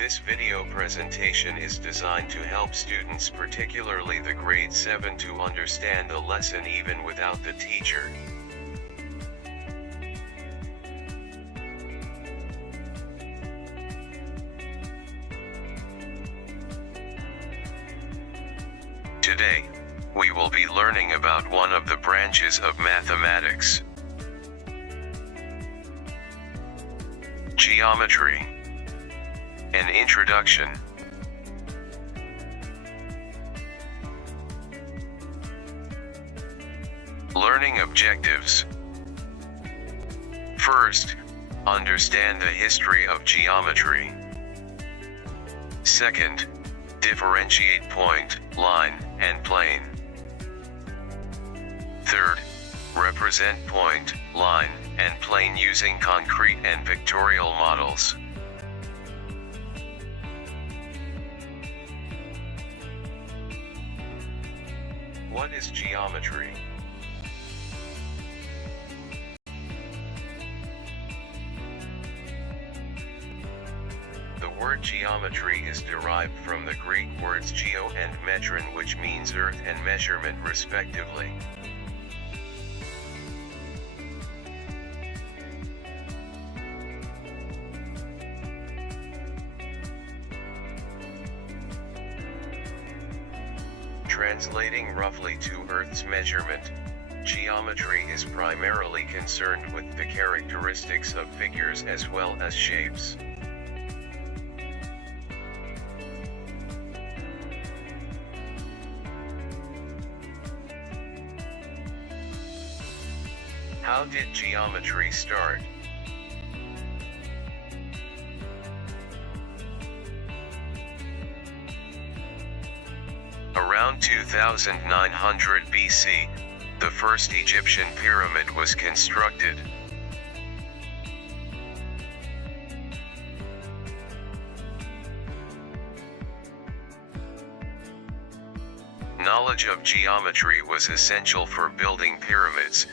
This video presentation is designed to help students, particularly the grade 7, to understand the lesson even without the teacher. Today, we will be learning about one of the branches of mathematics: geometry. An introduction. Learning objectives. First, understand the history of geometry. Second, differentiate point, line, and plane. Third, represent point, line, and plane using concrete and pictorial models. What is geometry? The word geometry is derived from the Greek words geo and metron, which means earth and measurement respectively. Translating roughly to Earth's measurement, geometry is primarily concerned with the characteristics of figures as well as shapes. How did geometry start? Around 2900 BC, the first Egyptian pyramid was constructed. Knowledge of geometry was essential for building pyramids,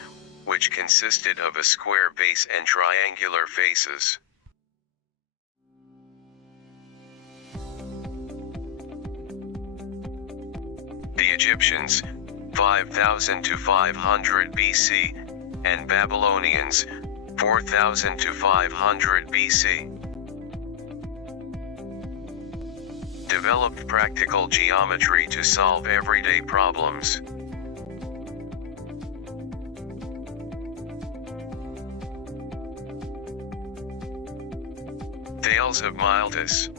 which consisted of a square base and triangular faces. The Egyptians, 5000 to 500 BC, and Babylonians, 4000 to 500 BC, developed practical geometry to solve everyday problems. Thales of Miletus,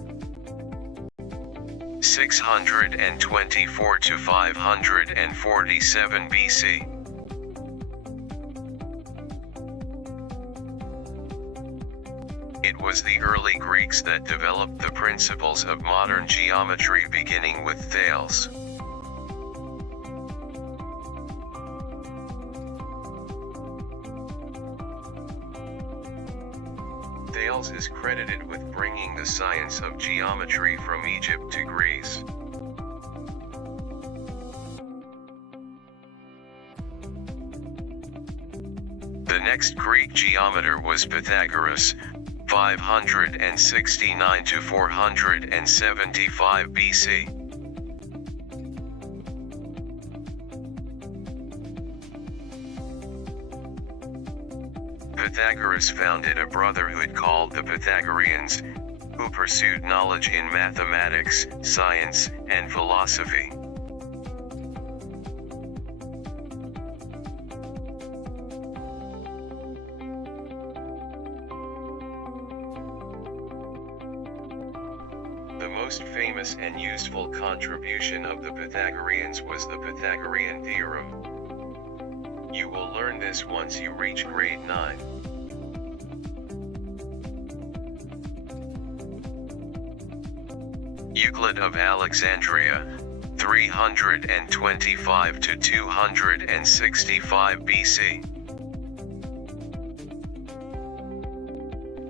624 to 547 BC. It was the early Greeks that developed the principles of modern geometry, beginning with Thales. Thales is credited with bringing the science of geometry from Egypt to Greece. The next Greek geometer was Pythagoras, 569 to 475 BC. Pythagoras founded a brotherhood called the Pythagoreans, who pursued knowledge in mathematics, science, and philosophy. The most famous and useful contribution of the Pythagoreans was the Pythagorean theorem. You will learn this once you reach grade 9. Euclid of Alexandria, 325 to 265 BC.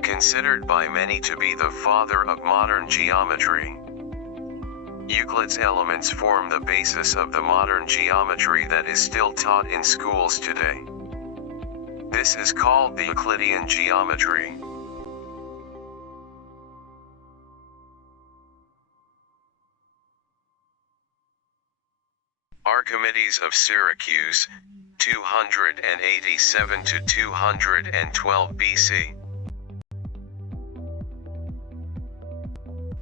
Considered by many to be the father of modern geometry, Euclid's elements form the basis of the modern geometry that is still taught in schools today. This is called the Euclidean geometry. Archimedes of Syracuse, 287 to 212 BC.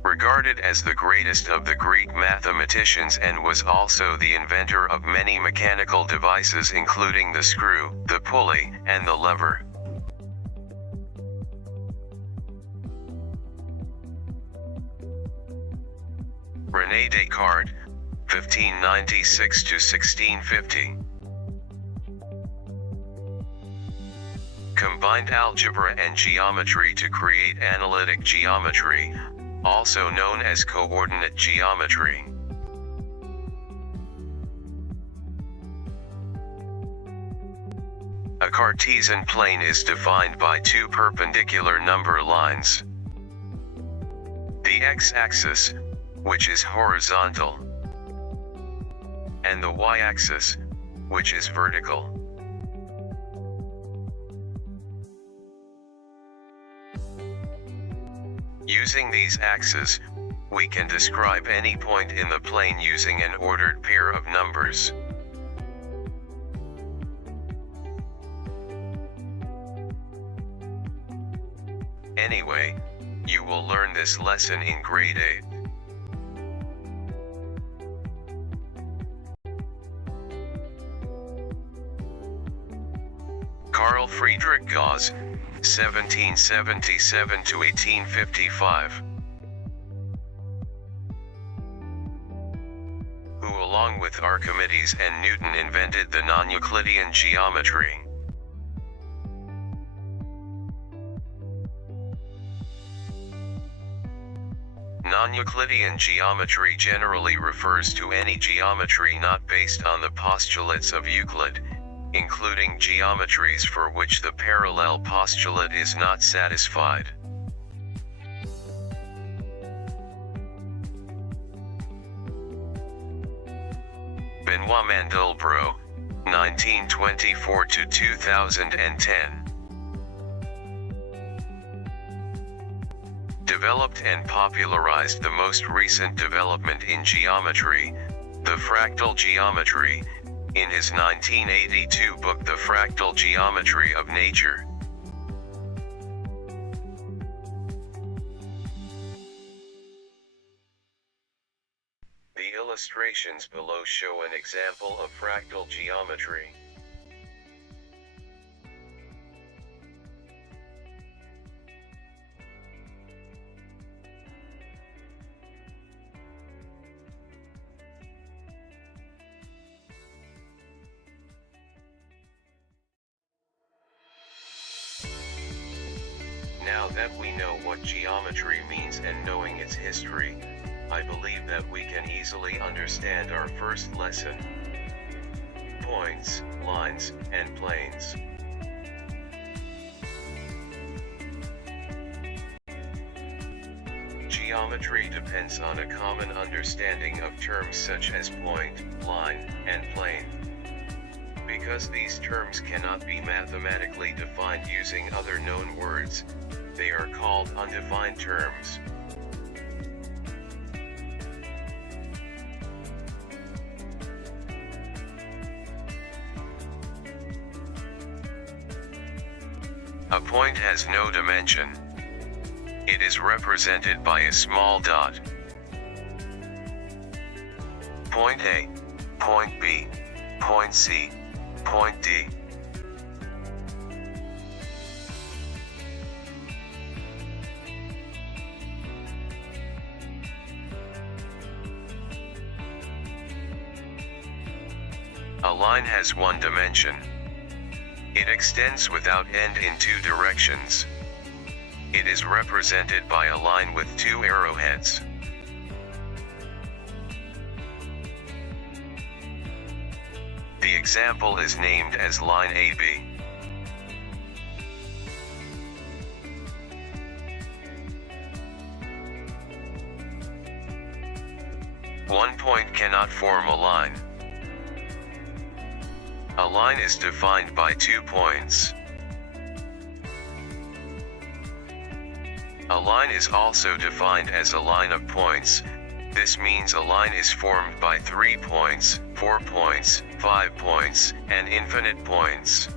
Regarded as the greatest of the Greek mathematicians and was also the inventor of many mechanical devices including the screw, the pulley, and the lever. René Descartes, 1596 to 1650. Combined algebra and geometry to create analytic geometry, also known as coordinate geometry. A Cartesian plane is defined by two perpendicular number lines. The x-axis, which is horizontal, and the y-axis, which is vertical. Using these axes, we can describe any point in the plane using an ordered pair of numbers. Anyway, you will learn this lesson in grade 8. Carl Friedrich Gauss, 1777 to 1855, who along with Archimedes and Newton invented the non-Euclidean geometry. Non-Euclidean geometry generally refers to any geometry not based on the postulates of Euclid, including geometries for which the parallel postulate is not satisfied. Benoit Mandelbrot, 1924 to 2010. Developed and popularized the most recent development in geometry, the fractal geometry, in his 1982 book The Fractal Geometry of Nature. The illustrations below show an example of fractal geometry. Now that we know what geometry means and knowing its history, I believe that we can easily understand our first lesson: points, lines, and planes. Geometry depends on a common understanding of terms such as point, line, and plane. Because these terms cannot be mathematically defined using other known words, they are called undefined terms. A point has no dimension. It is represented by a small dot. Point A, point B, point C, point D. A line has one dimension. It extends without end in two directions. It is represented by a line with two arrowheads. The example is named as line AB. One point cannot form a line. A line is defined by 2 points. A line is also defined as a line of points, This means a line is formed by 3 points, 4 points, 5 points, and infinite points.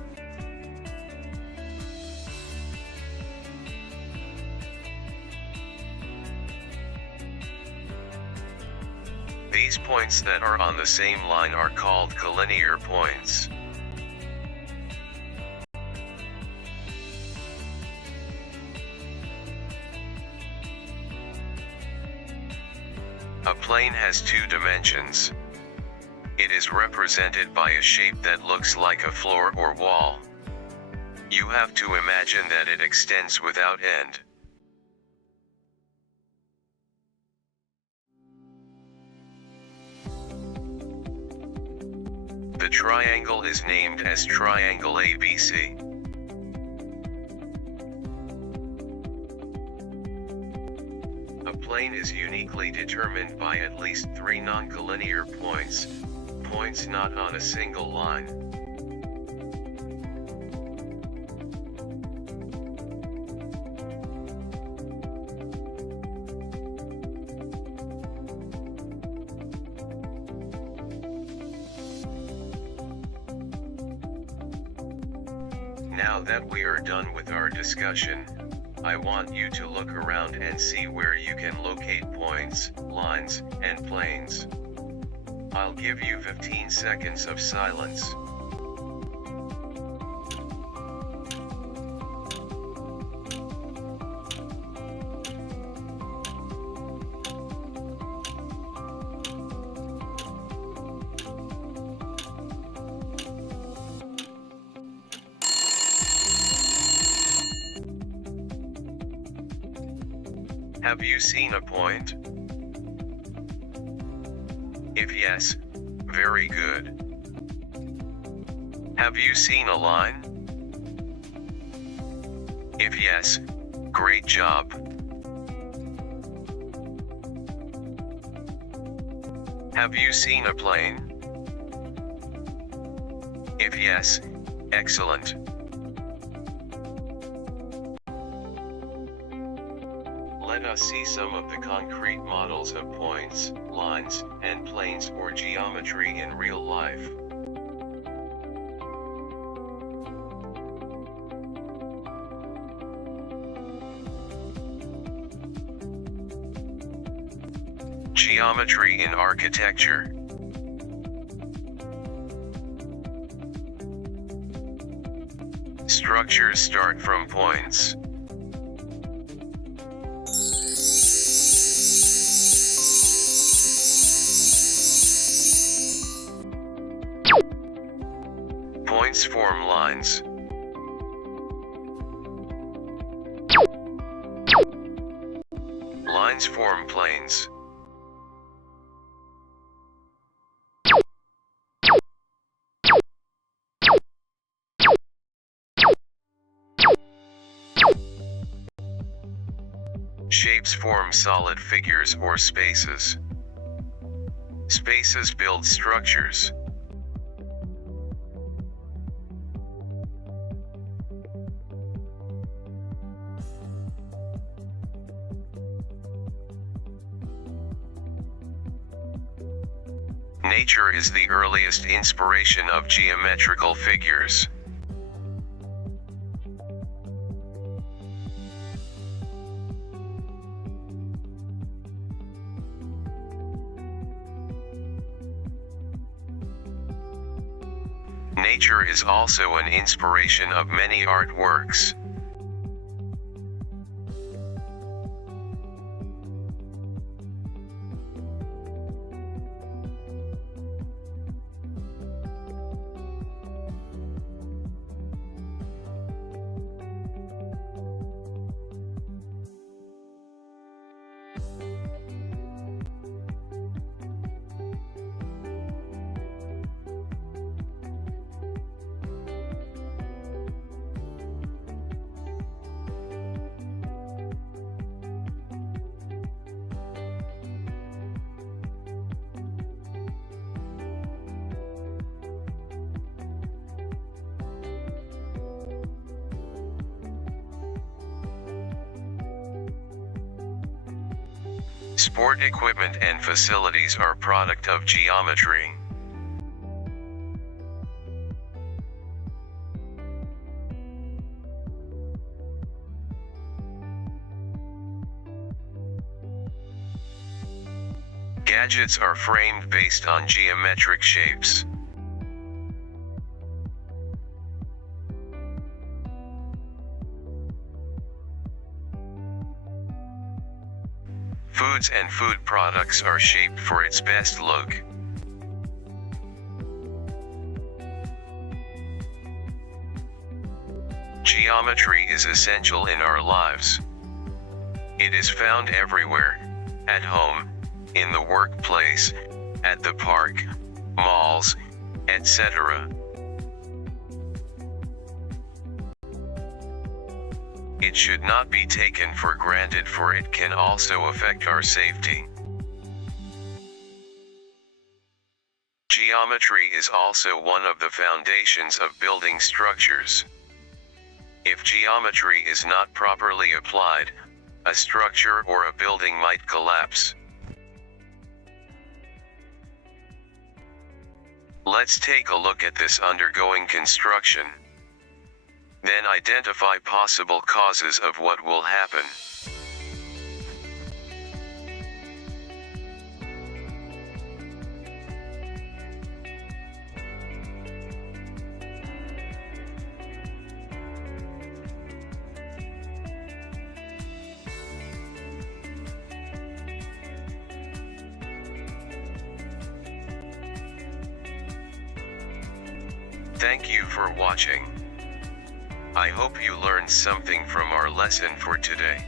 These points that are on the same line are called collinear points. A plane has 2 dimensions. It is represented by a shape that looks like a floor or wall. You have to imagine that it extends without end. The triangle is named as triangle ABC. A plane is uniquely determined by at least 3 non-collinear points, points not on a single line. Now that we are done with our discussion, I want you to look around and see where you can locate points, lines, and planes. I'll give you 15 seconds of silence. Have you seen a point? If yes, very good. Have you seen a line? If yes, great job. Have you seen a plane? If yes, excellent. Let us see some of the concrete models of points, lines, and planes or geometry in real life. Geometry in architecture. Structures start from points. Points form lines. Lines form planes. Shapes form solid figures or spaces. Spaces build structures. Nature is the earliest inspiration of geometrical figures. Nature is also an inspiration of many artworks. Sport equipment and facilities are product of geometry. Gadgets are framed based on geometric shapes. Foods and food products are shaped for its best look. Geometry is essential in our lives. It is found everywhere, at home, in the workplace, at the park, malls, etc. It should not be taken for granted, for it can also affect our safety. Geometry is also one of the foundations of building structures. If geometry is not properly applied, a structure or a building might collapse. Let's take a look at this undergoing construction. Then identify possible causes of what will happen. Thank you for watching. I hope you learned something from our lesson for today.